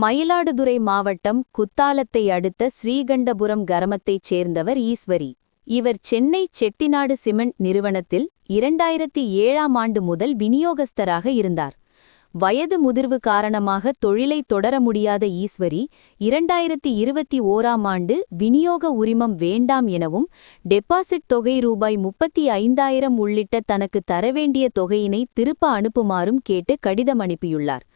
மயிலாடுதுறை மாவட்டம் குத்தாலத்தை அடுத்த ஸ்ரீகண்டபுரம் கிராமத்தைச் சேர்ந்தவர் ஈஸ்வரி. இவர் சென்னை செட்டிநாடு சிமெண்ட் நிறுவனத்தில் இரண்டாயிரத்தி ஏழாம் ஆண்டு முதல் விநியோகஸ்தராக இருந்தார். வயது முதிர்வு காரணமாக தொழிலை தொடர முடியாத ஈஸ்வரி இரண்டாயிரத்தி இருபத்தி ஓராம் ஆண்டு விநியோக உரிமம் வேண்டாம் எனவும் டெபாசிட் தொகை ரூபாய் முப்பத்தி ஐந்தாயிரம் உள்ளிட்ட தனக்கு தரவேண்டிய தொகையினை திருப்ப அனுப்புமாறும் கேட்டு கடிதம் அனுப்பியுள்ளார்.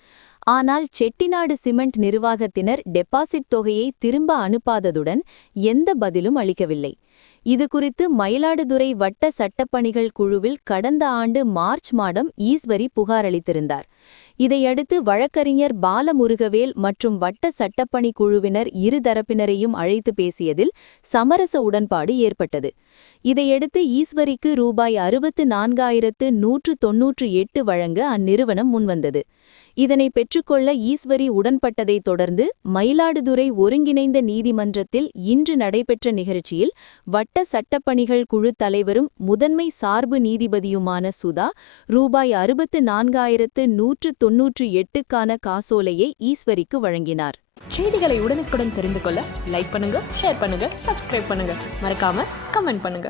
ஆனால் செட்டிநாடு சிமெண்ட் நிர்வாகத்தினர் டெபாசிட் தொகையை திரும்ப அனுப்பாததுடன் எந்த பதிலும் அளிக்கவில்லை. இதுகுறித்து மயிலாடுதுறை வட்ட சட்டப்பணிகள் குழுவில் கடந்த ஆண்டு மார்ச் மாதம் ஈஸ்வரி புகாரளித்திருந்தார் இதையடுத்து வழக்கறிஞர் பாலமுருகவேல் மற்றும் வட்ட சட்டப்பணி குழுவினர் இரு தரப்பினரையும் அழைத்து பேசியதில் சமரச உடன்பாடு ஏற்பட்டது. இதையடுத்து ஈஸ்வரிக்கு ரூபாய் அறுபத்து நான்காயிரத்து நூற்று தொன்னூற்று எட்டு வழங்க அந்நிறுவனம் முன்வந்தது. இதனை பெற்றுக்கொள்ள ஈஸ்வரி உடன்பட்டதைத் தொடர்ந்து மயிலாடுதுறை ஒருங்கிணைந்த நீதிமன்றத்தில் இன்று நடைபெற்ற நிகழ்ச்சியில் வட்ட சட்டப்பணிகள் குழு தலைவரும் முதன்மை சார்பு நீதிபதியுமான சுதா ரூபாய் அறுபத்து நான்காயிரத்து நூற்று தொன்னூற்றி எட்டுக்கான காசோலையை ஈஸ்வரிக்கு வழங்கினார். செய்திகளை உடனுக்குடன் தெரிந்து கொள்ள லைக் பண்ணுங்க ஷேர் பண்ணுங்க சப்ஸ்கிரைப் பண்ணுங்க. மறக்காம கமெண்ட் பண்ணுங்க.